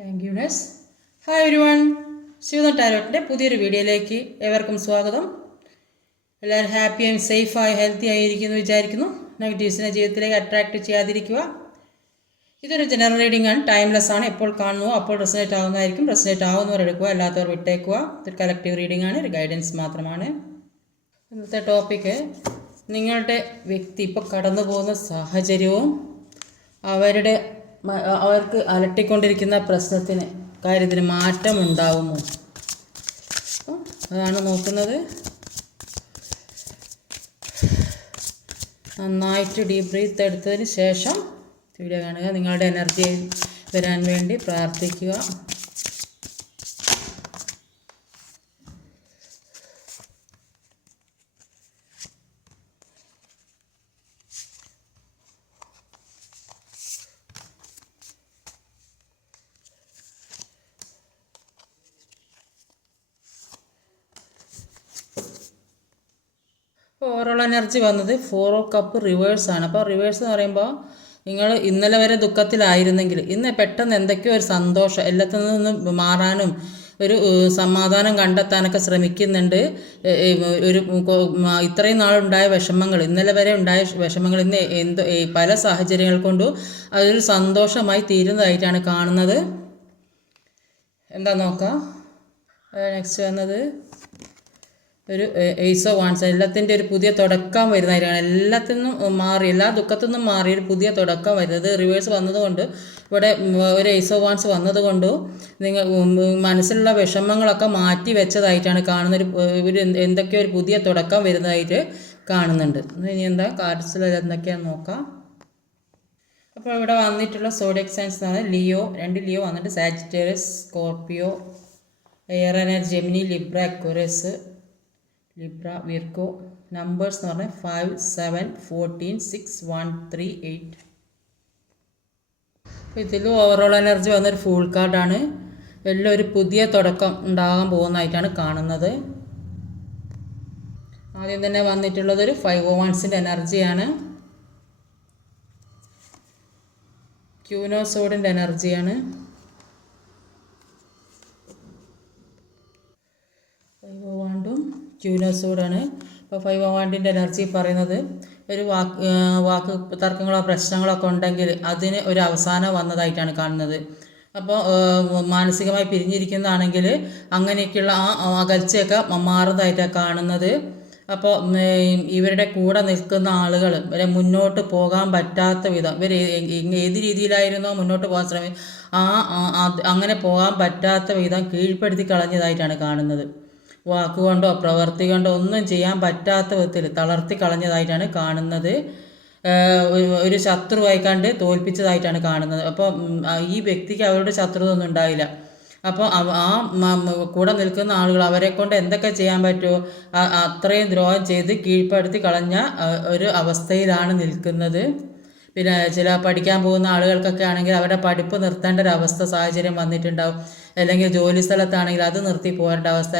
Thank you നെസ്. Hi everyone, Shivadam ടാരോട്ടിൻ്റെ പുതിയൊരു വീഡിയോയിലേക്ക് ഏവർക്കും സ്വാഗതം. എല്ലാവരും ഹാപ്പിയും സേഫായി ഹെൽത്തി ആയിരിക്കുന്നു വിചാരിക്കുന്നു. നെഗറ്റീവ്സിനെ ജീവിതത്തിലേക്ക് അട്രാക്റ്റ് ചെയ്യാതിരിക്കുക. ഇതൊരു ജനറൽ റീഡിംഗ് ആണ്, ടൈംലെസ് ആണ്. എപ്പോൾ കാണുന്നു അപ്പോൾ റെസനേറ്റ് ആകുന്നതായിരിക്കും. റെസനേറ്റ് ആകുന്നവർ എടുക്കുക, അല്ലാത്തവർ വിട്ടേക്കുക. ഇതൊരു കളക്റ്റീവ് റീഡിംഗ് ആണ്, ഒരു ഗൈഡൻസ് മാത്രമാണ്. ഇന്നത്തെ ടോപ്പിക്ക് നിങ്ങളുടെ വ്യക്തി ഇപ്പോൾ കടന്നു പോകുന്ന സാഹചര്യവും അവർക്ക് അലട്ടിക്കൊണ്ടിരിക്കുന്ന പ്രശ്നത്തിന് കാര്യത്തിന് മാറ്റമുണ്ടാവുമോ, അതാണ് നോക്കുന്നത്. നന്നായിട്ട് ഡീപ് ബ്രീത്ത് എടുത്തതിന് ശേഷം വീഡിയോ കാണുക. നിങ്ങളുടെ എനർജി വരാൻ വേണ്ടി പ്രാർത്ഥിക്കുക. ഓവറോൾ എനർജി വന്നത് 4 ഓഫ് കപ്പ് റിവേഴ്സാണ്. അപ്പോൾ റിവേഴ്സ് എന്ന് പറയുമ്പോൾ നിങ്ങൾ ഇന്നലെ വരെ ദുഃഖത്തിലായിരുന്നെങ്കിൽ ഇന്ന് പെട്ടെന്ന് എന്തൊക്കെയോ ഒരു സന്തോഷം, എല്ലാത്തിൽ നിന്ന് മാറാനും ഒരു സമാധാനം കണ്ടെത്താനൊക്കെ ശ്രമിക്കുന്നുണ്ട്. ഒരു ഇത്രയും നാളുണ്ടായ വിഷമങ്ങൾ, ഇന്നലെ വരെ ഉണ്ടായ വിഷമങ്ങൾ ഇന്ന് പല സാഹചര്യങ്ങൾ കൊണ്ടും അതൊരു സന്തോഷമായി തീരുന്നതായിട്ടാണ് കാണുന്നത്. എന്താ നോക്കാം. നെക്സ്റ്റ് വന്നത് ഒരു ഏസ് ഓഫ് വാൻസ്, എല്ലാത്തിൻ്റെ ഒരു പുതിയ തുടക്കം വരുന്നതായിട്ടാണ്. എല്ലാത്തിൽ നിന്നും മാറി, എല്ലാ ദുഃഖത്തിൽ നിന്നും മാറി ഒരു പുതിയ തുടക്കം വരുന്നത്. റിവേഴ്സ് വന്നതുകൊണ്ട് ഇവിടെ ഒരു ഏസ് ഓഫ് വാൻസ് വന്നതുകൊണ്ടും നിങ്ങൾ മനസ്സിലുള്ള വിഷമങ്ങളൊക്കെ മാറ്റി വെച്ചതായിട്ടാണ് കാണുന്നത്. ഒരു എന്തൊക്കെയോ ഒരു പുതിയ തുടക്കം വരുന്നതായിട്ട് കാണുന്നുണ്ട്. ഇനി എന്താ കാർഡ്സിൽ എന്തൊക്കെയാണെന്ന് നോക്കാം. അപ്പോൾ ഇവിടെ വന്നിട്ടുള്ള സോഡിയക് സൈൻസ് എന്ന് പറഞ്ഞാൽ ലിയോ, 2 ലിയോ വന്നിട്ട് Sagittarius, Scorpio, air energy, Gemini, Libra, Aquarius, Libra, Virgo. Numbers എന്ന് പറഞ്ഞാൽ 5, 7, 14, 6, 1, 3, 8. ഇതിൽ ഓവറോൾ എനർജി വന്നൊരു ഫുൾ കാർഡാണ്. എല്ലാം ഒരു പുതിയ തുടക്കം ഉണ്ടാകാൻ പോകുന്നതായിട്ടാണ് കാണുന്നത്. ആദ്യം തന്നെ വന്നിട്ടുള്ളത് ഒരു 5 ഓഫ് വൺസിൻ്റെ എനർജിയാണ്. ക്യൂനോസോഡിൻ്റെ എനർജിയാണ്. 5 ഓഫ് വണ്ടും ക്യൂനോസോഡാണ്. അപ്പോൾ 5 ഓഫ് വണ്ടിൻ്റെ എനർജി പറയുന്നത് ഒരു വാക്ക് തർക്കങ്ങളോ പ്രശ്നങ്ങളോ ഒക്കെ ഉണ്ടെങ്കിൽ അതിന് ഒരു അവസാനം വന്നതായിട്ടാണ് കാണുന്നത്. അപ്പോൾ മാനസികമായി പിരിഞ്ഞിരിക്കുന്നതാണെങ്കിൽ അങ്ങനെയൊക്കെയുള്ള ആ അകൽച്ചയൊക്കെ മാറുന്നതായിട്ടാണ് കാണുന്നത്. അപ്പോൾ ഇവരുടെ കൂടെ നിൽക്കുന്ന ആളുകൾ ഇവരെ മുന്നോട്ട് പോകാൻ പറ്റാത്ത വിധം, ഇവർ ഏത് രീതിയിലായിരുന്നോ മുന്നോട്ട് പോകാൻ അങ്ങനെ പോകാൻ പറ്റാത്ത വിധം കീഴ്പ്പെടുത്തി കളഞ്ഞതായിട്ടാണ് കാണുന്നത്. വാക്കുകൊണ്ടോ പ്രവൃത്തി കൊണ്ടോ ഒന്നും ചെയ്യാൻ പറ്റാത്ത വിധത്തിൽ തളർത്തി കളഞ്ഞതായിട്ടാണ് കാണുന്നത്. ഒരു ശത്രുവായി കണ്ട് തോൽപ്പിച്ചതായിട്ടാണ് കാണുന്നത്. അപ്പോൾ ഈ വ്യക്തിക്ക് അവരുടെ ശത്രുത ഒന്നും ഉണ്ടായില്ല. അപ്പോൾ കൂടെ നിൽക്കുന്ന ആളുകൾ അവരെ കൊണ്ട് എന്തൊക്കെ ചെയ്യാൻ പറ്റുമോ അത്രയും ദ്രോഹം ചെയ്ത് കീഴ്പ്പെടുത്തി കളഞ്ഞ ഒരു അവസ്ഥയിലാണ് നിൽക്കുന്നത്. പിന്നെ ചില പഠിക്കാൻ പോകുന്ന ആളുകൾക്കൊക്കെ ആണെങ്കിൽ അവരുടെ പഠിപ്പ് നിർത്തേണ്ട ഒരു അവസ്ഥ സാഹചര്യം വന്നിട്ടുണ്ടാവും. അല്ലെങ്കിൽ ജോലി സ്ഥലത്താണെങ്കിൽ അത് നിർത്തി പോകേണ്ട അവസ്ഥ.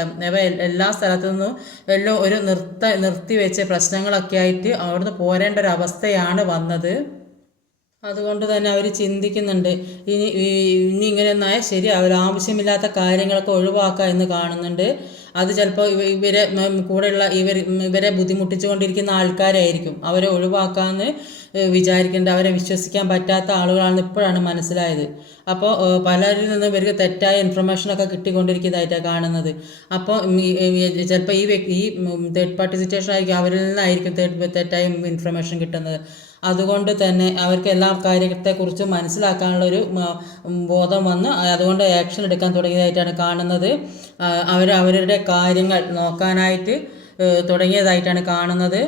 എല്ലാ സ്ഥലത്തു നിന്നും എല്ലാം ഒരു നിർത്തി വെച്ച് പ്രശ്നങ്ങളൊക്കെ ആയിട്ട് അവിടുന്ന് പോരേണ്ട ഒരു അവസ്ഥയാണ് വന്നത്. അതുകൊണ്ട് തന്നെ അവർ ചിന്തിക്കുന്നുണ്ട് ഇനി ഇങ്ങനെ ഒന്നായാൽ ശരി, അവർ ആവശ്യമില്ലാത്ത കാര്യങ്ങളൊക്കെ ഒഴിവാക്കുക എന്ന് കാണുന്നുണ്ട്. അത് ചിലപ്പോൾ ഇവരെ കൂടെയുള്ള ഇവരെ ബുദ്ധിമുട്ടിച്ചുകൊണ്ടിരിക്കുന്ന ആൾക്കാരായിരിക്കും. അവരെ ഒഴിവാക്കാമെന്ന് വിചാരിക്കേണ്ട, അവരെ വിശ്വസിക്കാൻ പറ്റാത്ത ആളുകളാണെന്ന് ഇപ്പോഴാണ് മനസ്സിലായത്. അപ്പോൾ പലരിൽ നിന്നും ഇവർക്ക് തെറ്റായ ഇൻഫർമേഷനൊക്കെ കിട്ടിക്കൊണ്ടിരിക്കുന്നതായിട്ടാണ് കാണുന്നത്. അപ്പോൾ ചിലപ്പോൾ ഈ തേർഡ് പാർട്ടി സിറ്റുവേഷൻ ആയിരിക്കും, അവരിൽ നിന്നായിരിക്കും തെറ്റായ ഇൻഫർമേഷൻ കിട്ടുന്നത്. അതുകൊണ്ട് തന്നെ അവർക്ക് എല്ലാ കാര്യത്തെക്കുറിച്ചും മനസ്സിലാക്കാനുള്ളൊരു ബോധം വന്ന് അതുകൊണ്ട് ആക്ഷൻ എടുക്കാൻ തുടങ്ങിയതായിട്ടാണ് കാണുന്നത്. അവരുടെ കാര്യങ്ങൾ നോക്കാനായിട്ട് തുടങ്ങിയതായിട്ടാണ് കാണുന്നത്.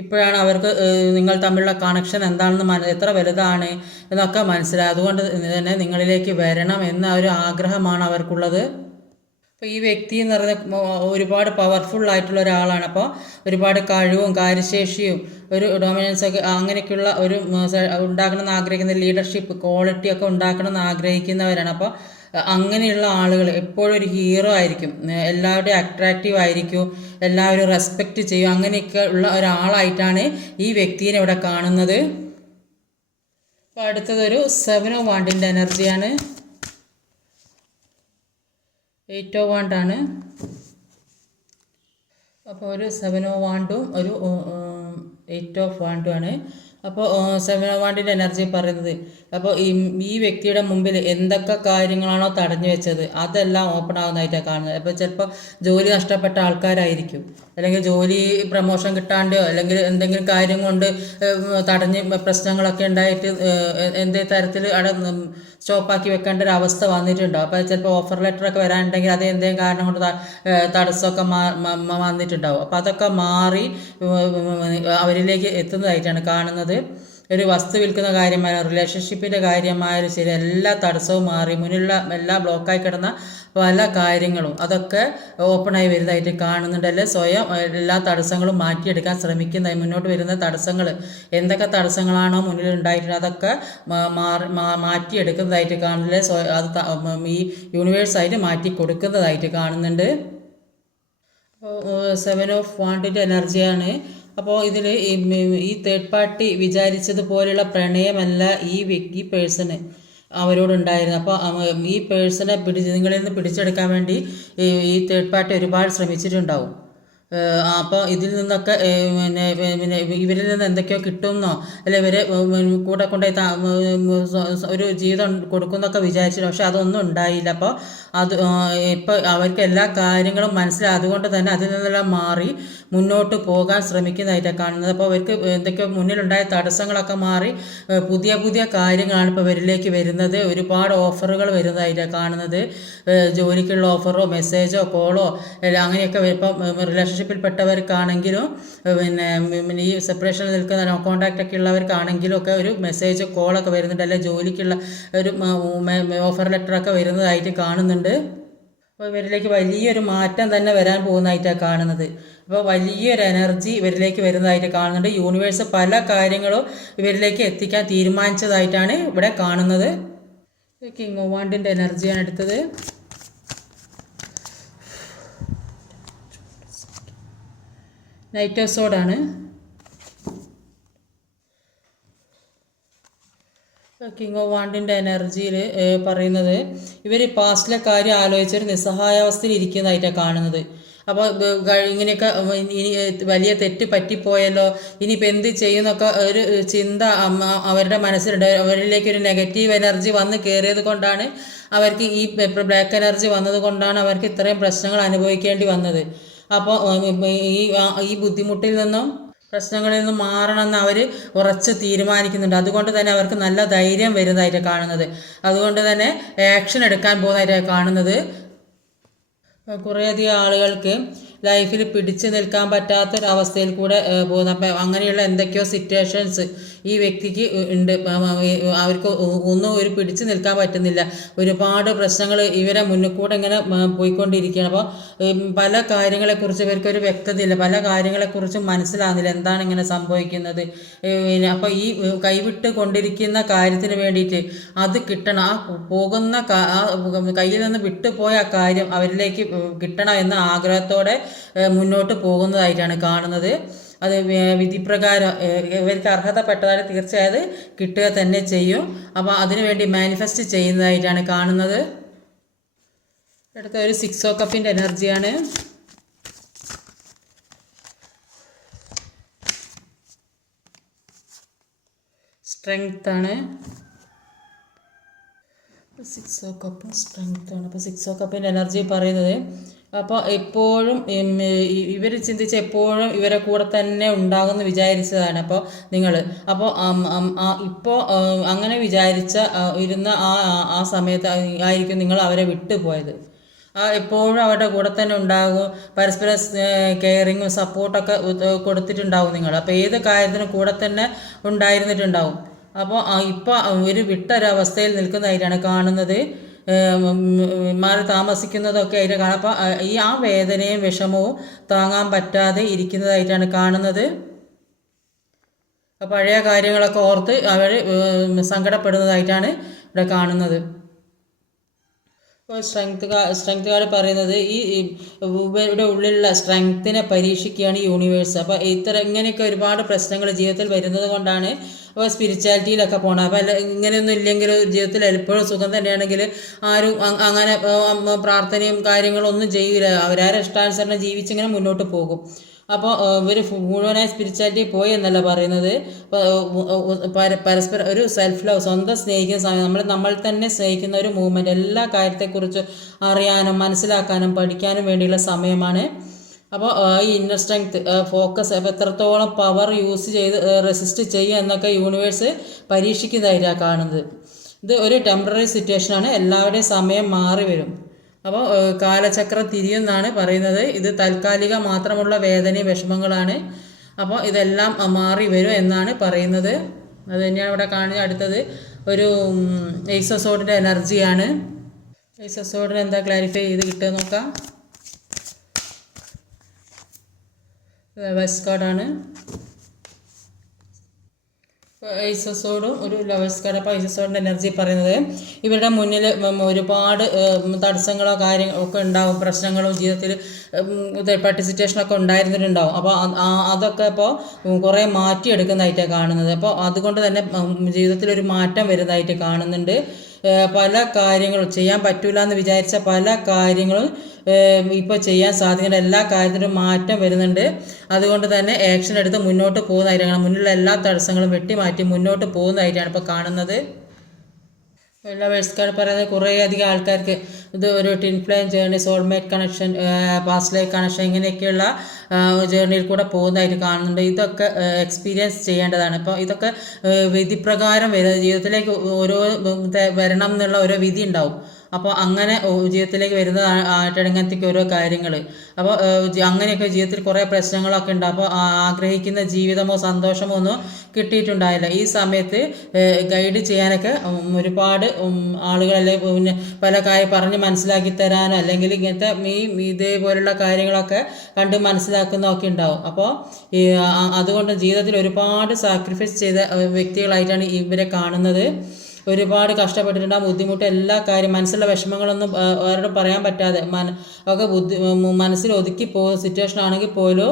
ഇപ്പോഴാണ് അവർക്ക് നിങ്ങൾ തമ്മിലുള്ള കണക്ഷൻ എന്താണെന്ന് എത്ര വലുതാണ് എന്നൊക്കെ മനസ്സിലായി. അതുകൊണ്ട് തന്നെ നിങ്ങളിലേക്ക് വരണം എന്ന ഒരു ആഗ്രഹമാണ് അവർക്കുള്ളത്. അപ്പോൾ ഈ വ്യക്തി എന്ന് പറയുന്നത് ഒരുപാട് പവർഫുൾ ആയിട്ടുള്ള ഒരാളാണ്. അപ്പോൾ ഒരുപാട് കഴിവും കാര്യശേഷിയും ഒരു ഡൊമിനൻസ് ഒക്കെ അങ്ങനെയൊക്കെയുള്ള ഒരു ഉണ്ടാക്കണമെന്ന് ആഗ്രഹിക്കുന്ന ലീഡർഷിപ്പ് ക്വാളിറ്റിയൊക്കെ ഉണ്ടാക്കണമെന്ന് ആഗ്രഹിക്കുന്നവരാണ്. അപ്പോൾ അങ്ങനെയുള്ള ആളുകൾ എപ്പോഴും ഒരു ഹീറോ ആയിരിക്കും, എല്ലാവരുടെയും അട്രാക്റ്റീവ് ആയിരിക്കും, എല്ലാവരും റെസ്പെക്റ്റ് ചെയ്യും. അങ്ങനെയൊക്കെ ഉള്ള ഒരാളായിട്ടാണ് ഈ വ്യക്തിയെ ഇവിടെ കാണുന്നത്. അപ്പോൾ അടുത്തതൊരു 7 ഓഫ് വാണ്ടിൻ്റെ എനർജിയാണ്. 8 ഓഫ് വാണ്ടാണ്. അപ്പോൾ ഒരു 7 ഓഫ് വാണ്ടും ഒരു 8 ഓഫ് വാണ്ടും ആണ്. അപ്പോൾ 7 ഓഫ് വാണ്ടിൻ്റെ എനർജി പറയുന്നത്, അപ്പോൾ ഈ വ്യക്തിയുടെ മുമ്പിൽ എന്തൊക്കെ കാര്യങ്ങളാണോ തടഞ്ഞു വെച്ചത് അതെല്ലാം ഓപ്പൺ ആകുന്നതായിട്ടാണ് കാണുന്നത്. അപ്പോൾ ചിലപ്പോൾ ജോലി നഷ്ടപ്പെട്ട ആൾക്കാരായിരിക്കും, അല്ലെങ്കിൽ ജോലി പ്രമോഷൻ കിട്ടാണ്ടോ അല്ലെങ്കിൽ എന്തെങ്കിലും കാര്യം കൊണ്ട് തടഞ്ഞ് പ്രശ്നങ്ങളൊക്കെ ഉണ്ടായിട്ട് എന്തേ തരത്തിൽ അവിടെ സ്റ്റോപ്പാക്കി വെക്കേണ്ട ഒരു അവസ്ഥ വന്നിട്ടുണ്ടാവും. അപ്പോൾ ചിലപ്പോൾ ഓഫർ ലെറ്ററൊക്കെ വരാനുണ്ടെങ്കിൽ അത് എന്തെങ്കിലും കാരണം കൊണ്ട് തടസ്സമൊക്കെ വന്നിട്ടുണ്ടാവും. അപ്പോൾ അതൊക്കെ മാറി അവരിലേക്ക് എത്തുന്നതായിട്ടാണ് കാണുന്നത്. ഒരു വസ്തു വിൽക്കുന്ന കാര്യമായാലും റിലേഷൻഷിപ്പിൻ്റെ കാര്യമായാലും ശരി, എല്ലാ തടസ്സവും മാറി മുന്നിലുള്ള എല്ലാ ബ്ലോക്കായി കിടന്ന പല കാര്യങ്ങളും അതൊക്കെ ഓപ്പണായി വരുന്നതായിട്ട് കാണുന്നുണ്ട്. അല്ലെ സ്വയം എല്ലാ തടസ്സങ്ങളും മാറ്റിയെടുക്കാൻ ശ്രമിക്കുന്ന മുന്നോട്ട് വരുന്ന തടസ്സങ്ങൾ എന്തൊക്കെ തടസ്സങ്ങളാണോ മുന്നിൽ ഉണ്ടായിട്ടുള്ളത് അതൊക്കെ മാറ്റിയെടുക്കുന്നതായിട്ട് കാണുന്നില്ലേ. അത് ഈ യൂണിവേഴ്സായിട്ട് മാറ്റി കൊടുക്കുന്നതായിട്ട് കാണുന്നുണ്ട്. 7 ഓഫ് വാണ്ടിൻ്റെ എനർജിയാണ്. അപ്പോൾ ഇതിൽ ഈ തേർഡ് പാർട്ടി വിചാരിച്ചതുപോലെയുള്ള പ്രണയമല്ല ഈ പേഴ്സണ് അവരോടുണ്ടായിരുന്നു. അപ്പോൾ ഈ പേഴ്സണെ നിങ്ങളിൽ നിന്ന് പിടിച്ചെടുക്കാൻ വേണ്ടി ഈ തേർഡ് പാർട്ടി ഒരുപാട് ശ്രമിച്ചിട്ടുണ്ടാവും. അപ്പോൾ ഇതിൽ നിന്നൊക്കെ പിന്നെ ഇവരിൽ നിന്ന് എന്തൊക്കെയോ കിട്ടുമെന്നോ അല്ലെ ഇവരെ കൂടെ കൊണ്ടുപോയി ഒരു ജീവിതം കൊടുക്കുന്നൊക്കെ വിചാരിച്ചിട്ട്, പക്ഷെ അതൊന്നും ഉണ്ടായില്ല. അപ്പോൾ അത് ഇപ്പോൾ അവർക്ക് എല്ലാ കാര്യങ്ങളും മനസ്സിലായി, അതുകൊണ്ട് തന്നെ അതിൽ നിന്നെല്ലാം മാറി മുന്നോട്ട് പോകാൻ ശ്രമിക്കുന്നതായിട്ടാണ് കാണുന്നത്. അപ്പോൾ അവർക്ക് എന്തൊക്കെയോ മുന്നിലുണ്ടായ തടസ്സങ്ങളൊക്കെ മാറി പുതിയ പുതിയ കാര്യങ്ങളാണ് ഇപ്പോൾ ഇവരിലേക്ക് വരുന്നത്. ഒരുപാട് ഓഫറുകൾ വരുന്നതായിട്ടാണ് കാണുന്നത്. ജോലിക്കുള്ള ഓഫറോ മെസ്സേജോ കോളോ അങ്ങനെയൊക്കെ ഇപ്പം റിലേഷൻഷിപ്പിൽപ്പെട്ടവർക്കാണെങ്കിലും പിന്നെ ഈ സെപ്പറേഷനിൽ നിൽക്കുന്ന നോ കോൺടാക്റ്റ് ഒക്കെ ഉള്ളവർക്കാണെങ്കിലും ഒക്കെ ഒരു മെസ്സേജോ കോളൊക്കെ വരുന്നുണ്ട്, അല്ലെങ്കിൽ ജോലിക്കുള്ള ഒരു ഓഫർ ലെറ്ററൊക്കെ വരുന്നതായിട്ട് കാണുന്നുണ്ട്. അപ്പോൾ ഇവരിലേക്ക് വലിയൊരു മാറ്റം തന്നെ വരാൻ പോകുന്നതായിട്ടാണ് കാണുന്നത്. അപ്പോൾ വലിയൊരു എനർജി ഇവരിലേക്ക് വരുന്നതായിട്ട് കാണുന്നുണ്ട്. യൂണിവേഴ്സ് പല കാര്യങ്ങളും ഇവരിലേക്ക് എത്തിക്കാൻ തീരുമാനിച്ചതായിട്ടാണ് ഇവിടെ കാണുന്നത്. കിങ് ഓഫ് വാണ്ടിൻ്റെ എനർജിയാണ് എടുത്തത്. നൈറ്റ് ഓഫ് സോഡാണ്. കിങ് ഓഫ് വാണ്ടിൻ്റെ എനർജിയിൽ പറയുന്നത് ഇവർ പാസ്റ്റിലെ കാര്യം ആലോചിച്ചൊരു നിസ്സഹായാവസ്ഥയിൽ ഇരിക്കുന്നതായിട്ടാണ് കാണുന്നത്. അപ്പോൾ ഇങ്ങനെയൊക്കെ ഇനി വലിയ തെറ്റ് പറ്റിപ്പോയല്ലോ, ഇനിയിപ്പോൾ എന്ത് ചെയ്യുന്നൊക്കെ ഒരു ചിന്ത അവരുടെ മനസ്സിലുണ്ട്. അവരിലേക്ക് ഒരു നെഗറ്റീവ് എനർജി വന്ന് കയറിയത് കൊണ്ടാണ് അവർക്ക് ഈ ബ്ലാക്ക് എനർജി വന്നത് കൊണ്ടാണ് അവർക്ക് ഇത്രയും പ്രശ്നങ്ങൾ അനുഭവിക്കേണ്ടി വന്നത്. അപ്പോൾ ഈ ബുദ്ധിമുട്ടിൽ നിന്നും പ്രശ്നങ്ങളിൽ നിന്നും മാറണമെന്ന് അവർ ഉറച്ച് തീരുമാനിക്കുന്നുണ്ട്. അതുകൊണ്ട് തന്നെ അവർക്ക് നല്ല ധൈര്യം വരുന്നതായിട്ട് കാണുന്നത്. അതുകൊണ്ട് തന്നെ ആക്ഷൻ എടുക്കാൻ പോകുന്നതായിട്ടാണ് കാണുന്നത്. കുറേയധികം ആളുകൾക്ക് ലൈഫിൽ പിടിച്ചു നിൽക്കാൻ പറ്റാത്തൊരവസ്ഥയിൽ കൂടെ പോകുന്നു. അപ്പം അങ്ങനെയുള്ള എന്തൊക്കെയോ സിറ്റുവേഷൻസ് ഈ വ്യക്തിക്ക് ഉണ്ട്. അവർക്ക് ഒന്നും ഒരു പിടിച്ചു നിൽക്കാൻ പറ്റുന്നില്ല. ഒരുപാട് പ്രശ്നങ്ങൾ ഇവരെ മുന്നിൽ കൂടെ ഇങ്ങനെ പോയിക്കൊണ്ടിരിക്കുകയാണ്. അപ്പോൾ പല കാര്യങ്ങളെക്കുറിച്ച് ഇവർക്കൊരു വ്യക്തതയില്ല, പല കാര്യങ്ങളെക്കുറിച്ചും മനസ്സിലാകുന്നില്ല എന്താണ് ഇങ്ങനെ സംഭവിക്കുന്നത്. അപ്പോൾ ഈ കൈവിട്ട് കൊണ്ടിരിക്കുന്ന കാര്യത്തിന് വേണ്ടിയിട്ട് അത് കിട്ടണം, ആ പോകുന്ന കയ്യിൽ നിന്ന് വിട്ടുപോയ ആ കാര്യം അവരിലേക്ക് കിട്ടണം എന്ന ആഗ്രഹത്തോടെ മുന്നോട്ട് പോകുന്നതായിട്ടാണ് കാണുന്നത്. അത് വിധിപ്രകാരം ഇവർക്ക് അർഹതപ്പെട്ടതായി തീർച്ചയായും കിട്ടുക തന്നെ ചെയ്യും. അപ്പോൾ അതിനുവേണ്ടി മാനിഫെസ്റ്റ് ചെയ്യുന്നതായിട്ടാണ് കാണുന്നത്. അടുത്ത ഒരു 6 ഓഫ് കപ്പിൻ്റെ എനർജിയാണ്. സ്ട്രെങ്ത് ആണ്. 6 ഓഫ് കപ്പ് സ്ട്രെങ്ത് ആണ്. അപ്പോൾ 6 ഓഫ് കപ്പിൻ്റെ എനർജി പറയുന്നത്, അപ്പോൾ എപ്പോഴും ഇവർ ചിന്തിച്ച് എപ്പോഴും ഇവരെ കൂടെ തന്നെ ഉണ്ടാകുമെന്ന് വിചാരിച്ചതാണ്. അപ്പോൾ നിങ്ങൾ ഇപ്പോൾ അങ്ങനെ വിചാരിച്ച ഇരുന്ന ആ സമയത്ത് ആയിരിക്കും നിങ്ങൾ അവരെ വിട്ടുപോയത്. എപ്പോഴും അവരുടെ കൂടെ തന്നെ ഉണ്ടാകും, പരസ്പരം കെയറിങ്ങും സപ്പോർട്ടൊക്കെ കൊടുത്തിട്ടുണ്ടാവും നിങ്ങൾ. അപ്പോൾ ഏത് കാര്യത്തിനും കൂടെ തന്നെ ഉണ്ടായിരുന്നിട്ടുണ്ടാവും. അപ്പോൾ ഇപ്പോൾ ഒരു വിട്ടൊരവസ്ഥയിൽ നിൽക്കുന്നതായിട്ടാണ് കാണുന്നത്. മാറി താമസിക്കുന്നതൊക്കെ അതിൽ കാണാം. അപ്പോൾ ആ വേദനയും വിഷമവും താങ്ങാൻ പറ്റാതെ ഇരിക്കുന്നതായിട്ടാണ് കാണുന്നത്. പഴയ കാര്യങ്ങളൊക്കെ ഓർത്ത് അവർ സങ്കടപ്പെടുന്നതായിട്ടാണ് ഇവിടെ കാണുന്നത്. ഇപ്പോൾ സ്ട്രെങ്ത് കാർഡ് പറയുന്നത് ഇവരുടെ ഉള്ളിലുള്ള സ്ട്രെങ്ത്തിനെ പരീക്ഷിക്കുകയാണ് യൂണിവേഴ്സ്. അപ്പോൾ ഇങ്ങനെയൊക്കെ ഒരുപാട് പ്രശ്നങ്ങൾ ജീവിതത്തിൽ വരുന്നത് കൊണ്ടാണ് അപ്പോൾ സ്പിരിച്വാലിറ്റിയിലൊക്കെ പോകണം. അപ്പോൾ ഇങ്ങനെയൊന്നും ഇല്ലെങ്കിൽ ജീവിതത്തിൽ എപ്പോഴും സുഖം തന്നെയാണെങ്കിൽ ആരും അങ്ങനെ പ്രാർത്ഥനയും കാര്യങ്ങളൊന്നും ചെയ്യില്ല. അവരാരെ ഇഷ്ടാനുസരണം ജീവിച്ചിങ്ങനെ മുന്നോട്ട് പോകും. അപ്പോൾ ഇവർ മുഴുവനായി സ്പിരിച്വാലിറ്റി പോയി എന്നല്ല പറയുന്നത്. പരസ്പരം ഒരു സെൽഫ് ലവ്, സ്വന്തം സ്നേഹിക്കുന്ന സമയം, നമ്മൾ തന്നെ സ്നേഹിക്കുന്ന ഒരു മൂവ്മെൻറ്റ്, എല്ലാ കാര്യത്തെക്കുറിച്ച് അറിയാനും മനസ്സിലാക്കാനും പഠിക്കാനും വേണ്ടിയുള്ള സമയമാണ്. അപ്പോൾ ഈ ഇന്നർ സ്ട്രെങ്ത്, ഫോക്കസ്, എത്രത്തോളം പവർ യൂസ് ചെയ്ത് റെസിസ്റ്റ് ചെയ്യുക എന്നൊക്കെ യൂണിവേഴ്സ് പരീക്ഷിക്കുന്നതായിട്ടാണ് കാണുന്നത്. ഇത് ഒരു ടെമ്പററി സിറ്റുവേഷനാണ്. എല്ലാവരുടെയും സമയം മാറി വരും. അപ്പോൾ കാലചക്രം തിരിയുമെന്നാണ് പറയുന്നത്. ഇത് താൽക്കാലിക മാത്രമുള്ള വേദനയും വിഷമങ്ങളാണ്. അപ്പോൾ ഇതെല്ലാം മാറി വരും എന്നാണ് പറയുന്നത്. അത് തന്നെയാണ് ഇവിടെ കാണുന്നത്. അടുത്തത് ഒരു ഏസ് ഓഫ് സോർഡിൻ്റെ എനർജിയാണ്. ഏസ് ഓഫ് സോർഡിന് എന്താ ക്ലാരിഫൈ ചെയ്ത് കിട്ടുക നോക്കാം. ലവേഴ്സ് കാർഡാണ്. ഐസസോടും ഒരു ലവേഴ്സ് കാർഡ്. അപ്പോൾ ഐസസോഡിൻ്റെ എനർജി പറയുന്നത് ഇവരുടെ മുന്നിൽ ഒരുപാട് തടസ്സങ്ങളോ കാര്യങ്ങളോ ഒക്കെ ഉണ്ടാവും, പ്രശ്നങ്ങളോ ജീവിതത്തിൽ പാർട്ടിസിപ്പേഷനൊക്കെ ഉണ്ടായിരുന്നിട്ടുണ്ടാവും. അപ്പോൾ അതൊക്കെ ഇപ്പോൾ കുറേ മാറ്റിയെടുക്കുന്നതായിട്ടാണ് കാണുന്നത്. അപ്പോൾ അതുകൊണ്ട് തന്നെ ജീവിതത്തിൽ ഒരു മാറ്റം വരുന്നതായിട്ട് കാണുന്നുണ്ട്. പല കാര്യങ്ങളും ചെയ്യാൻ പറ്റൂല എന്ന് വിചാരിച്ച പല കാര്യങ്ങളും ഇപ്പോൾ ചെയ്യാൻ സാധിക്കുന്ന എല്ലാ കാര്യത്തിലും മാറ്റം വരുന്നുണ്ട്. അതുകൊണ്ട് തന്നെ ആക്ഷൻ എടുത്ത് മുന്നോട്ട് പോകുന്നതായിട്ടാണ്, മുന്നിലുള്ള എല്ലാ തടസ്സങ്ങളും വെട്ടിമാറ്റി മുന്നോട്ട് പോകുന്നതായിട്ടാണ് ഇപ്പോൾ കാണുന്നത്. ലവേഴ്സ് കാർഡ് പറയുന്നത് കുറേയധികം ആൾക്കാർക്ക് ഇത് ഒരു twin flame journey, soulmate connection, past life connection, ഇങ്ങനെയൊക്കെയുള്ള ജേർണിയിൽ കൂടെ പോകുന്നതായിട്ട് കാണുന്നുണ്ട്. ഇതൊക്കെ എക്സ്പീരിയൻസ് ചെയ്യേണ്ടതാണ്. അപ്പോൾ ഇതൊക്കെ വിധിപ്രകാരം ജീവിതത്തിലേക്ക് ഓരോ വരണം എന്നുള്ള ഓരോ വിധി ഉണ്ടാവും. അപ്പോൾ അങ്ങനെ ജീവിതത്തിലേക്ക് വരുന്നതായിട്ടാണ് ഇങ്ങനത്തേക്ക് ഓരോ കാര്യങ്ങൾ. അപ്പോൾ അങ്ങനെയൊക്കെ ജീവിതത്തിൽ കുറേ പ്രശ്നങ്ങളൊക്കെ ഉണ്ട്. അപ്പോൾ ആഗ്രഹിക്കുന്ന ജീവിതമോ സന്തോഷമോ ഒന്നും കിട്ടിയിട്ടുണ്ടായില്ല. ഈ സമയത്ത് ഗൈഡ് ചെയ്യാനൊക്കെ ഒരുപാട് ആളുകളല്ലേ പിന്നെ പല കാര്യം പറഞ്ഞ് മനസ്സിലാക്കി തരാനോ അല്ലെങ്കിൽ ഇങ്ങനത്തെ ഇതേപോലുള്ള കാര്യങ്ങളൊക്കെ കണ്ട് മനസ്സിലാക്കുന്നതൊക്കെ ഉണ്ടാവും. അപ്പോൾ അതുകൊണ്ട് ജീവിതത്തിൽ ഒരുപാട് സാക്രിഫൈസ് ചെയ്ത വ്യക്തികളായിട്ടാണ് ഇവരെ കാണുന്നത്. ഒരുപാട് കഷ്ടപ്പെട്ടിട്ടുണ്ടാകും, ബുദ്ധിമുട്ട്, എല്ലാ കാര്യം, മനസ്സിലുള്ള വിഷമങ്ങളൊന്നും അവരോട് പറയാൻ പറ്റാതെ ഒക്കെ മനസ്സിൽ ഒതുക്കി പോകുന്ന സിറ്റുവേഷൻ ആണെങ്കിൽ പോലും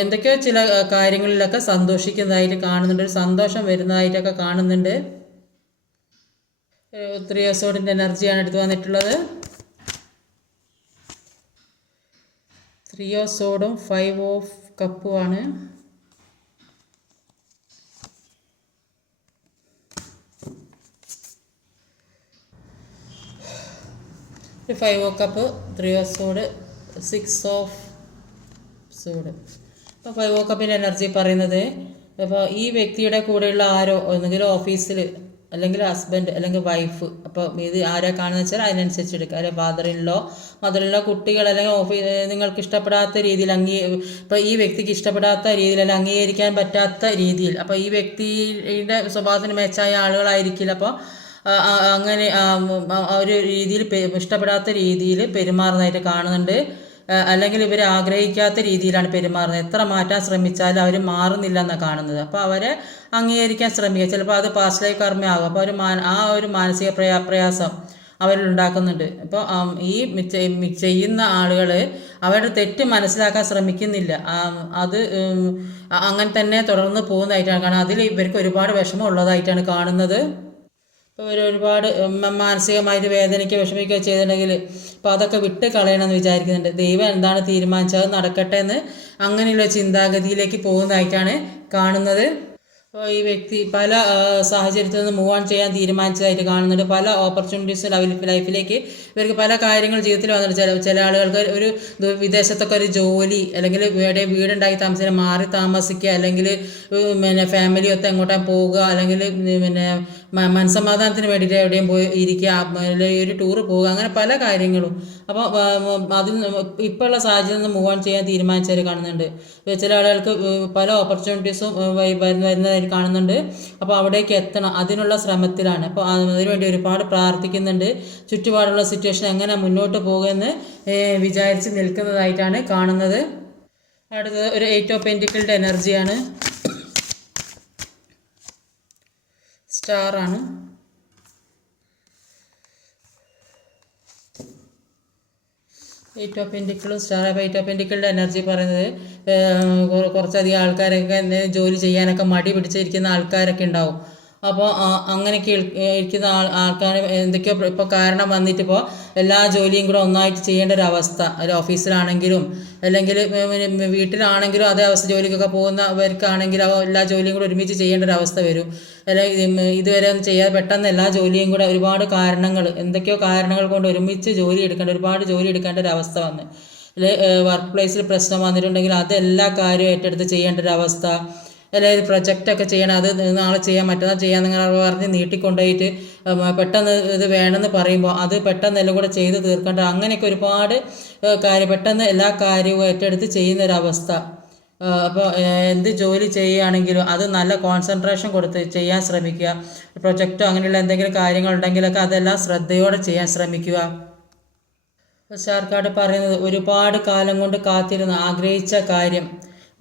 എന്തൊക്കെയോ ചില കാര്യങ്ങളിലൊക്കെ സന്തോഷിക്കുന്നതായിട്ട് കാണുന്നുണ്ട്, ഒരു സന്തോഷം വരുന്നതായിട്ടൊക്കെ കാണുന്നുണ്ട്. ത്രീ ഓഫ് സോർഡിൻ്റെ എനർജിയാണ് എടുത്ത് വന്നിട്ടുള്ളത്. ത്രീ ഓഫ് സോർഡും 5 ഓഫ് കപ്പുമാണ്. 5 of cup, 3 of sword, 6 of sword. അപ്പോൾ 5 ഓഫ് കപ്പിൻ്റെ എനർജി പറയുന്നത് അപ്പോൾ ഈ വ്യക്തിയുടെ കൂടെയുള്ള ആരോ ഒന്നുകിൽ ഓഫീസിൽ അല്ലെങ്കിൽ ഹസ്ബൻഡ് അല്ലെങ്കിൽ വൈഫ്, അപ്പോൾ ഇത് ആരാ കാണുന്നത് വെച്ചാൽ അതിനനുസരിച്ച് എടുക്കുക. അല്ലെങ്കിൽ മദറിലോ കുട്ടികൾ, അല്ലെങ്കിൽ നിങ്ങൾക്ക് ഇഷ്ടപ്പെടാത്ത രീതിയിൽ ഇപ്പോൾ ഈ വ്യക്തിക്ക് ഇഷ്ടപ്പെടാത്ത രീതിയിൽ അല്ലെങ്കിൽ അംഗീകരിക്കാൻ പറ്റാത്ത രീതിയിൽ, അപ്പോൾ ഈ വ്യക്തിയുടെ സ്വഭാവത്തിന് മെച്ചായ ആളുകളായിരിക്കില്ല. അപ്പോൾ അങ്ങനെ ഒരു രീതിയിൽ ഇഷ്ടപ്പെടാത്ത രീതിയിൽ പെരുമാറുന്നതായിട്ട് കാണുന്നുണ്ട്. അല്ലെങ്കിൽ ഇവർ ആഗ്രഹിക്കാത്ത രീതിയിലാണ് പെരുമാറുന്നത്. എത്ര മാറ്റാൻ ശ്രമിച്ചാലും അവർ മാറുന്നില്ല എന്നാണ് കാണുന്നത്. അപ്പോൾ അവരെ അംഗീകരിക്കാൻ ശ്രമിക്കുക. ചിലപ്പോൾ അത് പാസ്റ്റ് ലൈഫ് കർമ്മയാകും. അപ്പോൾ ആ ഒരു മാനസിക പ്രയാസം അവരിലുണ്ടാക്കുന്നുണ്ട്. അപ്പോൾ ഈ ചെയ്യുന്ന ആളുകൾ അവരുടെ തെറ്റ് മനസ്സിലാക്കാൻ ശ്രമിക്കുന്നില്ല. അത് അങ്ങനെ തന്നെ തുടർന്ന് പോകുന്നതായിട്ടാണ് കാണുന്നത്. അതിൽ ഇവർക്ക് ഒരുപാട് വിഷമം ഉള്ളതായിട്ടാണ് കാണുന്നത്. ഇപ്പോൾ ഒരുപാട് മാനസികമായിട്ട് വേദനയ്ക്ക് വിഷമിക്കുക ചെയ്തിട്ടുണ്ടെങ്കിൽ അപ്പോൾ അതൊക്കെ വിട്ട് കളയണമെന്ന് വിചാരിക്കുന്നുണ്ട്. ദൈവം എന്താണ് തീരുമാനിച്ചത് നടക്കട്ടെ എന്ന് അങ്ങനെയുള്ള ചിന്താഗതിയിലേക്ക് പോകുന്നതായിട്ടാണ് കാണുന്നത്. അപ്പോൾ ഈ വ്യക്തി പല സാഹചര്യത്തിൽ നിന്ന് മൂവ് ഓൺ ചെയ്യാൻ തീരുമാനിച്ചതായിട്ട് കാണുന്നുണ്ട്. പല ഓപ്പർച്യൂണിറ്റീസ് ലൈഫിലേക്ക് ഇവർക്ക് പല കാര്യങ്ങൾ ജീവിതത്തിൽ വന്നിട്ട് ചില ആളുകൾക്ക് ഒരു വിദേശത്തൊക്കെ ഒരു ജോലി അല്ലെങ്കിൽ വീടുണ്ടാക്കി താമസിക്കാൻ മാറി താമസിക്കുക, അല്ലെങ്കിൽ പിന്നെ ഫാമിലി ഒത്ത് എങ്ങോട്ടാ പോവുക, അല്ലെങ്കിൽ പിന്നെ മനസ്സമാധാനത്തിന് വേണ്ടിയിട്ട് എവിടെയും പോയി ഇരിക്കുക, അല്ലെങ്കിൽ ഒരു ടൂറ് പോവുക, അങ്ങനെ പല കാര്യങ്ങളും. അപ്പോൾ അതിൽ ഇപ്പോൾ ഉള്ള സാഹചര്യം നിന്ന് മൂവ് ഓൺ ചെയ്യാൻ തീരുമാനിച്ചവർ കാണുന്നുണ്ട്. ചില ആളുകൾക്ക് പല ഓപ്പർച്യൂണിറ്റീസും വരുന്നതായിട്ട് കാണുന്നുണ്ട്. അപ്പോൾ അവിടേക്ക് എത്തണം, അതിനുള്ള ശ്രമത്തിലാണ്. അപ്പോൾ അതിനുവേണ്ടി ഒരുപാട് പ്രാർത്ഥിക്കുന്നുണ്ട്. ചുറ്റുപാടുള്ള സിറ്റുവേഷൻ എങ്ങനെ മുന്നോട്ട് പോകുമെന്ന് വിചാരിച്ച് നിൽക്കുന്നതായിട്ടാണ് കാണുന്നത്. അടുത്തത് ഒരു 8 ഓഫ് പെൻറ്റിക്കിളിൻ്റെ എനർജിയാണ്. സ്റ്റാറാണ്. എയ്റ്റ് ഓഫ് പെൻറ്റിക്കിളും സ്റ്റാർ ഓഫ് എയ്റ്റ് ഓഫ് പെൻറ്റിക്കിളുടെ എനർജി പറയുന്നത് കുറച്ചധികം ആൾക്കാരൊക്കെ ജോലി ചെയ്യാനൊക്കെ മടി പിടിച്ചിരിക്കുന്ന ആൾക്കാരൊക്കെ ഉണ്ടാവും. അപ്പോൾ അങ്ങനെയൊക്കെ ഇരിക്കുന്ന ആൾക്കാർ എന്തൊക്കെയോ ഇപ്പോൾ കാരണം വന്നിട്ടിപ്പോൾ എല്ലാ ജോലിയും കൂടെ ഒന്നായിട്ട് ചെയ്യേണ്ട ഒരു അവസ്ഥ, ഒരു ഓഫീസിലാണെങ്കിലും അല്ലെങ്കിൽ വീട്ടിലാണെങ്കിലും അതേ അവസ്ഥ, ജോലിക്കൊക്കെ പോകുന്നവർക്കാണെങ്കിലും എല്ലാ ജോലിയും കൂടെ ഒരുമിച്ച് ചെയ്യേണ്ട ഒരു അവസ്ഥ വരും. അല്ലെങ്കിൽ ഇതുവരെ ഒന്നും ചെയ്യാതെ പെട്ടെന്ന് എല്ലാ ജോലിയും കൂടെ ഒരുപാട് കാരണങ്ങൾ, എന്തൊക്കെയോ കാരണങ്ങൾ കൊണ്ട് ഒരുമിച്ച് ഒരുപാട് ജോലി എടുക്കേണ്ട ഒരു അവസ്ഥ വന്ന്, വർക്ക് പ്ലേസിൽ പ്രശ്നം വന്നിട്ടുണ്ടെങ്കിൽ അതെല്ലാ കാര്യവും ഏറ്റെടുത്ത് ചെയ്യേണ്ട ഒരു അവസ്ഥ, അല്ലെങ്കിൽ പ്രൊജക്റ്റൊക്കെ ചെയ്യണം, അത് നാളെ ചെയ്യാൻ മറ്റന്നാൾ ചെയ്യാൻ നിങ്ങൾ പറഞ്ഞ് നീട്ടിക്കൊണ്ടുപോയിട്ട് പെട്ടെന്ന് ഇത് വേണമെന്ന് പറയുമ്പോൾ അത് പെട്ടെന്ന് എല്ലാം കൂടെ ചെയ്ത് തീർക്കേണ്ട, അങ്ങനെയൊക്കെ ഒരുപാട് കാര്യം പെട്ടെന്ന് എല്ലാ കാര്യവും ഏറ്റെടുത്ത് ചെയ്യുന്നൊരവസ്ഥ. അപ്പോൾ എന്ത് ജോലി ചെയ്യുകയാണെങ്കിലും അത് നല്ല കോൺസെൻട്രേഷൻ കൊടുത്ത് ചെയ്യാൻ ശ്രമിക്കുക. പ്രൊജക്റ്റോ അങ്ങനെയുള്ള എന്തെങ്കിലും കാര്യങ്ങളുണ്ടെങ്കിലൊക്കെ അതെല്ലാം ശ്രദ്ധയോടെ ചെയ്യാൻ ശ്രമിക്കുക. സ്റ്റാർ കാർഡ് പറയുന്നത് ഒരുപാട് കാലം കൊണ്ട് കാത്തിരുന്ന് ആഗ്രഹിച്ച കാര്യം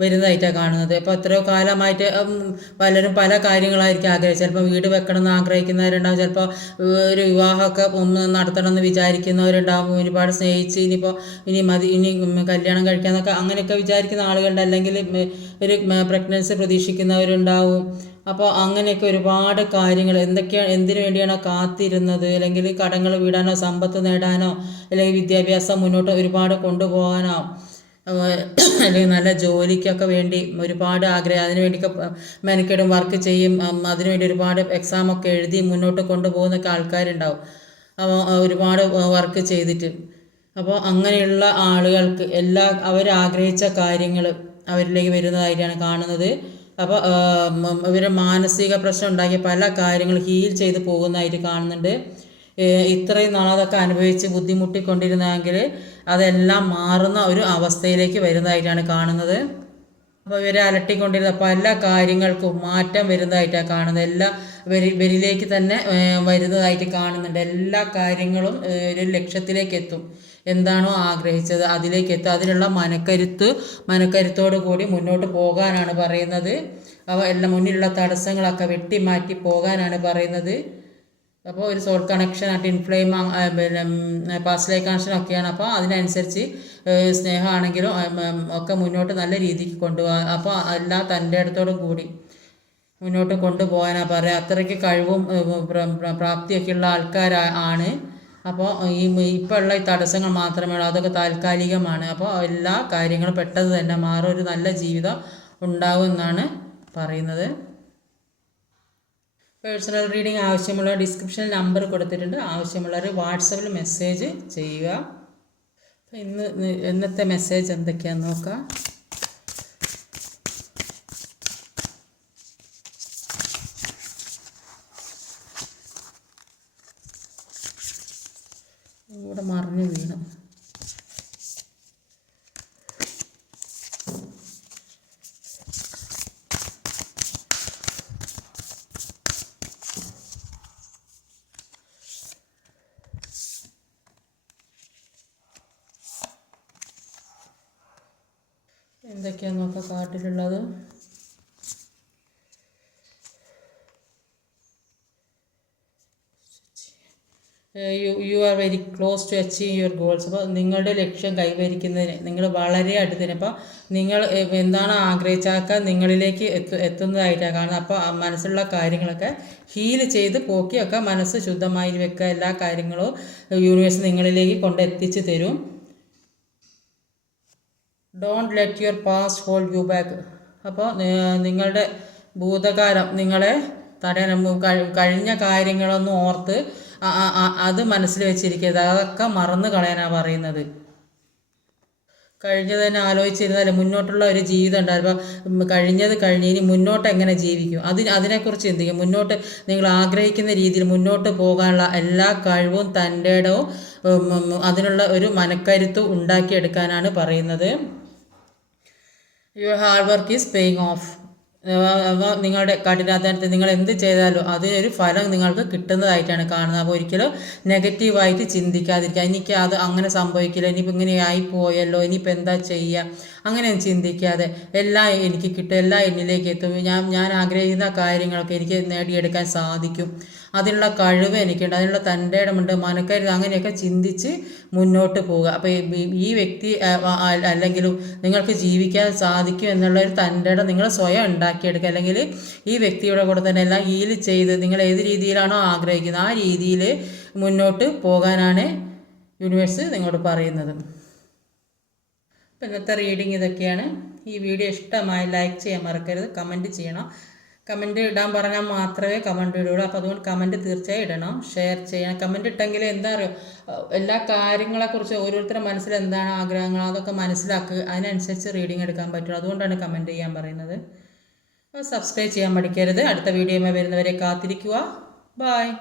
വരുന്നതായിട്ടാണ് കാണുന്നത്. അപ്പോൾ എത്രയോ കാലമായിട്ട് പലരും പല കാര്യങ്ങളായിരിക്കും ആഗ്രഹിച്ചത്. ചിലപ്പോൾ വീട് വെക്കണമെന്ന് ആഗ്രഹിക്കുന്നവരുണ്ടാവും, ചിലപ്പോൾ ഒരു വിവാഹമൊക്കെ നടത്തണം എന്ന് വിചാരിക്കുന്നവരുണ്ടാവും, ഒരുപാട് സ്നേഹിച്ച് ഇനി മതി, ഇനി കല്യാണം കഴിക്കാമെന്നൊക്കെ അങ്ങനെയൊക്കെ വിചാരിക്കുന്ന ആളുകളുണ്ട്, അല്ലെങ്കിൽ ഒരു പ്രഗ്നൻസി പ്രതീക്ഷിക്കുന്നവരുണ്ടാവും. അപ്പോൾ അങ്ങനെയൊക്കെ ഒരുപാട് കാര്യങ്ങൾ എന്തിനു വേണ്ടിയാണോ കാത്തിരുന്നത്, അല്ലെങ്കിൽ കടങ്ങൾ വീടാനോ സമ്പത്ത് നേടാനോ അല്ലെങ്കിൽ വിദ്യാഭ്യാസം മുന്നോട്ട് ഒരുപാട് കൊണ്ടുപോകാനോ അല്ലെങ്കിൽ നല്ല ജോലിക്കൊക്കെ വേണ്ടി ഒരുപാട് ആഗ്രഹം, അതിനുവേണ്ടിയൊക്കെ മെനക്കെടും, വർക്ക് ചെയ്യും, അതിനുവേണ്ടി ഒരുപാട് എക്സാമൊക്കെ എഴുതി മുന്നോട്ട് കൊണ്ടുപോകുന്നൊക്കെ ആൾക്കാരുണ്ടാവും. അപ്പോൾ ഒരുപാട് വർക്ക് ചെയ്തിട്ട്, അപ്പോൾ അങ്ങനെയുള്ള ആളുകൾക്ക് അവരാഗ്രഹിച്ച കാര്യങ്ങൾ അവരിലേക്ക് വരുന്നതായിട്ടാണ് കാണുന്നത്. അപ്പോൾ ഇവർ മാനസിക പ്രശ്നം ഉണ്ടാക്കിയ പല കാര്യങ്ങൾ ഹീൽ ചെയ്ത് പോകുന്നതായിട്ട് കാണുന്നുണ്ട്. ഇത്രയും നാളതൊക്കെ അനുഭവിച്ച് ബുദ്ധിമുട്ടിക്കൊണ്ടിരുന്നെങ്കിൽ അതെല്ലാം മാറുന്ന ഒരു അവസ്ഥയിലേക്ക് വരുന്നതായിട്ടാണ് കാണുന്നത്. അപ്പോൾ ഇവരെ അലട്ടിക്കൊണ്ടിരുന്ന പല കാര്യങ്ങൾക്കും മാറ്റം വരുന്നതായിട്ടാണ് കാണുന്നത്. എല്ലാം ഇവരിലേക്ക് തന്നെ വരുന്നതായിട്ട് കാണുന്നുണ്ട്. എല്ലാ കാര്യങ്ങളും ഒരു ലക്ഷ്യത്തിലേക്ക് എത്തും, എന്താണോ ആഗ്രഹിച്ചത് അതിലേക്ക് എത്തും. അതിനുള്ള മനക്കരുത്തോടു കൂടി മുന്നോട്ട് പോകാനാണ് പറയുന്നത്. എല്ലാം മുന്നിലുള്ള തടസ്സങ്ങളൊക്കെ വെട്ടിമാറ്റി പോകാനാണ് പറയുന്നത്. അപ്പോൾ ഒരു സോൾ കണക്ഷൻ ആയിട്ട് ഇൻഫ്ലെയിം പിന്നെ പാസ്റ്റ് ലൈഫ് കണക്ഷൻ ഒക്കെയാണ്. അപ്പോൾ അതിനനുസരിച്ച് സ്നേഹമാണെങ്കിലും ഒക്കെ മുന്നോട്ട് നല്ല രീതിക്ക് കൊണ്ടുപോകാൻ, അപ്പോൾ എല്ലാ തൻ്റെ ഇടത്തോടും കൂടി മുന്നോട്ട് കൊണ്ടുപോകാനാണ് പറയുക. അത്രയ്ക്ക് കഴിവും പ്രാപ്തിയൊക്കെയുള്ള ആൾക്കാരാണ്. അപ്പോൾ ഇപ്പോൾ ഉള്ള ഈ തടസ്സങ്ങൾ മാത്രമേ ഉള്ളൂ, അതൊക്കെ താൽക്കാലികമാണ്. അപ്പോൾ എല്ലാ കാര്യങ്ങളും പെട്ടെന്ന് തന്നെ മാറും, ഒരു നല്ല ജീവിതം ഉണ്ടാവുമെന്നാണ് പറയുന്നത്. പേഴ്സണൽ റീഡിംഗ് ആവശ്യമുള്ള ഡിസ്ക്രിപ്ഷനിൽ നമ്പർ കൊടുത്തിട്ടുണ്ട്, ആവശ്യമുള്ളവർ വാട്സപ്പിൽ മെസ്സേജ് ചെയ്യുക. അപ്പോൾ ഇന്നത്തെ മെസ്സേജ് എന്തൊക്കെയാണെന്ന് നോക്കാം. ഇവിടെ മറിഞ്ഞു വീണു. എന്തൊക്കെയാണ് നോക്കാം കാർഡിലുള്ളത്. You are very close to achieve your goals. അപ്പോൾ നിങ്ങളുടെ ലക്ഷ്യം കൈവരിക്കുന്നതിന് നിങ്ങൾ വളരെ അടുത്തതിന്, അപ്പോൾ നിങ്ങൾ എന്താണ് ആഗ്രഹിച്ചാൽ നിങ്ങളിലേക്ക് എത്തുന്നതായിട്ടാണ് കാണുന്നത്. അപ്പോൾ മനസ്സിലുള്ള കാര്യങ്ങളൊക്കെ ഹീൽ ചെയ്ത് പോക്കിയൊക്കെ മനസ്സ് ശുദ്ധമായി വെക്കുക. എല്ലാ കാര്യങ്ങളും യൂണിവേഴ്സ് നിങ്ങളിലേക്ക് കൊണ്ടെത്തിച്ച് തരും. Don't let your past hold you back. അപ്പോൾ നിങ്ങളുടെ ഭൂതകാലം നിങ്ങളെ തടയാൻ, കഴിഞ്ഞ കാര്യങ്ങളൊന്നും ഓർത്ത് അത് മനസ്സിൽ വെച്ചിരിക്കരുത്, അതൊക്കെ മറന്നു കളയാനാണ് പറയുന്നത്. കഴിഞ്ഞത് തന്നെ ആലോചിച്ചിരുന്നാൽ മുന്നോട്ടുള്ള ഒരു ജീവിതം ഉണ്ടാകും. അപ്പോൾ കഴിഞ്ഞത് കഴിഞ്ഞ് ഇനി മുന്നോട്ട് എങ്ങനെ ജീവിക്കും അതിനെക്കുറിച്ച് ചിന്തിക്കും. മുന്നോട്ട് നിങ്ങൾ ആഗ്രഹിക്കുന്ന രീതിയിൽ മുന്നോട്ട് പോകാനുള്ള എല്ലാ കഴിവും തൻ്റെ ഇടവും അതിനുള്ള ഒരു മനക്കരുത്തും ഉണ്ടാക്കിയെടുക്കാനാണ് പറയുന്നത്. Your hard work is paying of. നിങ്ങളുടെ കഠിനാധ്വാനത്തിൽ നിങ്ങൾ എന്ത് ചെയ്താലും അതിനൊരു ഫലം നിങ്ങൾക്ക് കിട്ടുന്നതായിട്ടാണ് കാണുന്നത്. അപ്പോൾ ഒരിക്കലും നെഗറ്റീവായിട്ട് ചിന്തിക്കാതിരിക്കുക. എനിക്ക് അത് അങ്ങനെ സംഭവിക്കില്ല, ഇനിയിപ്പോൾ ഇങ്ങനെ ആയിപ്പോയല്ലോ, ഇനിയിപ്പോൾ എന്താ ചെയ്യുക, അങ്ങനെയൊന്നും ചിന്തിക്കാതെ എല്ലാം എനിക്ക് കിട്ടും, എല്ലാം എന്നിലേക്ക് എത്തും, ഞാൻ ആഗ്രഹിക്കുന്ന കാര്യങ്ങളൊക്കെ എനിക്ക് നേടിയെടുക്കാൻ സാധിക്കും. അതിനുള്ള കഴിവ് എനിക്കുണ്ട്, അതിനുള്ള തൻ്റെ ഇടമുണ്ട്, മനക്കരുത്, അങ്ങനെയൊക്കെ ചിന്തിച്ച് മുന്നോട്ട് പോവുക. അപ്പോൾ ഈ വ്യക്തി അല്ലെങ്കിലും നിങ്ങൾക്ക് ജീവിക്കാൻ സാധിക്കും എന്നുള്ളൊരു തൻ്റെ ഇടം നിങ്ങൾ സ്വയം ഉണ്ടാക്കിയെടുക്കുക. അല്ലെങ്കിൽ ഈ വ്യക്തിയുടെ കൂടെ തന്നെ എല്ലാം ഹീൽ ചെയ്ത് നിങ്ങൾ ഏത് രീതിയിലാണോ ആഗ്രഹിക്കുന്നത് ആ രീതിയിൽ മുന്നോട്ട് പോകാനാണ് യൂണിവേഴ്സ് നിങ്ങളോട് പറയുന്നത്. അപ്പോൾ ഇന്നത്തെ റീഡിങ് ഇതൊക്കെയാണ്. ഈ വീഡിയോ ഇഷ്ടമായി ലൈക്ക് ചെയ്യാൻ മറക്കരുത്, കമൻറ്റ് ചെയ്യണം. കമൻറ്റ് ഇടാൻ പറഞ്ഞാൽ മാത്രമേ കമൻറ്റ് ഇടുള്ളൂ. അപ്പോൾ അതുകൊണ്ട് കമൻറ്റ് തീർച്ചയായും ഇടണം, ഷെയർ ചെയ്യണം. കമൻറ്റ് ഇട്ടെങ്കിൽ എന്താ അറിയുമോ, എല്ലാ കാര്യങ്ങളെക്കുറിച്ച് ഓരോരുത്തരുടെ മനസ്സിൽ എന്താണ് ആഗ്രഹങ്ങൾ അതൊക്കെ മനസ്സിലാക്കുക, അതിനനുസരിച്ച് റീഡിങ് എടുക്കാൻ പറ്റുള്ളൂ. അതുകൊണ്ടാണ് കമൻറ്റ് ചെയ്യാൻ പറയുന്നത്. അപ്പോൾ സബ്സ്ക്രൈബ് ചെയ്യാൻ മടിക്കരുത്. അടുത്ത വീഡിയോയുമായി വരുന്നവരെ കാത്തിരിക്കുക. ബായ്.